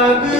그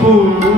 por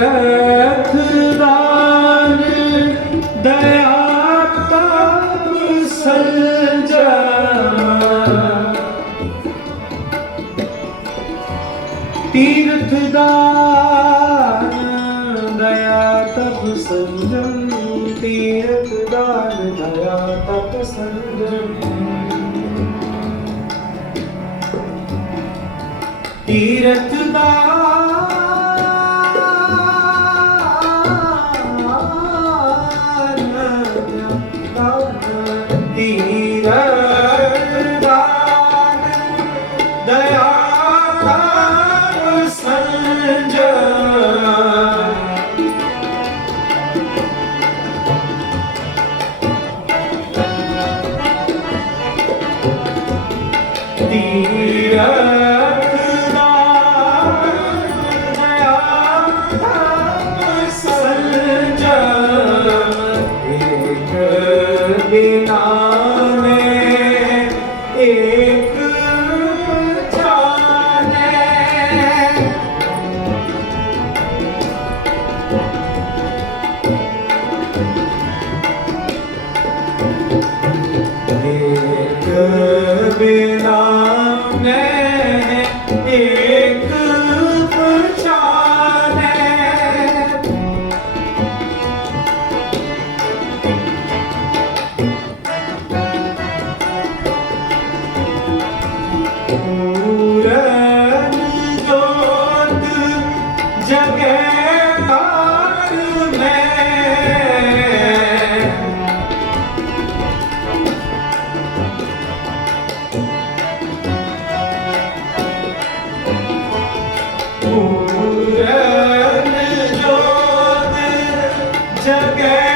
ਤੀਰਥ ਦਾਨ ਦਇਆ ਤਪ ਸੰਜਮ ਤੀਰਥ ਦਾਨ ਦਇਆ ਤਪ ਸੰਜਮ। যাবে না। together.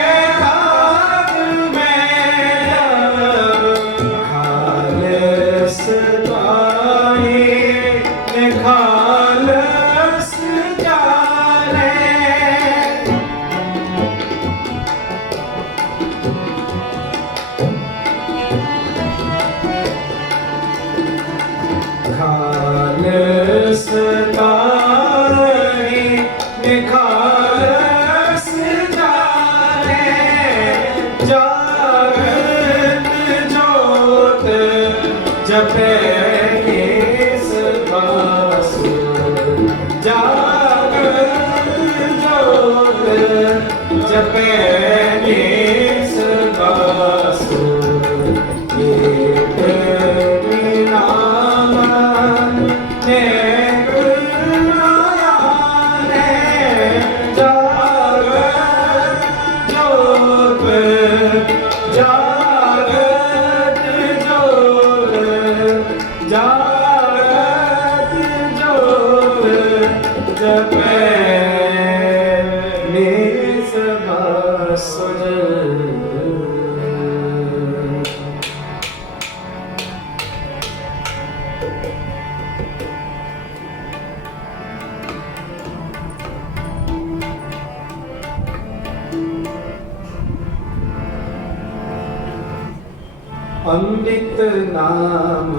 ਅੰਮ੍ਰਿਤ ਨਾਮ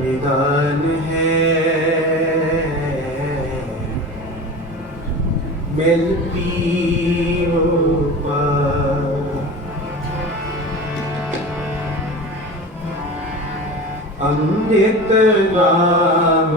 ਨਿਦਾਨ ਹੈ। ਮਿਲ ਪੀਓ ਪਾਰ ਅੰਮ੍ਰਿਤ ਨਾਮ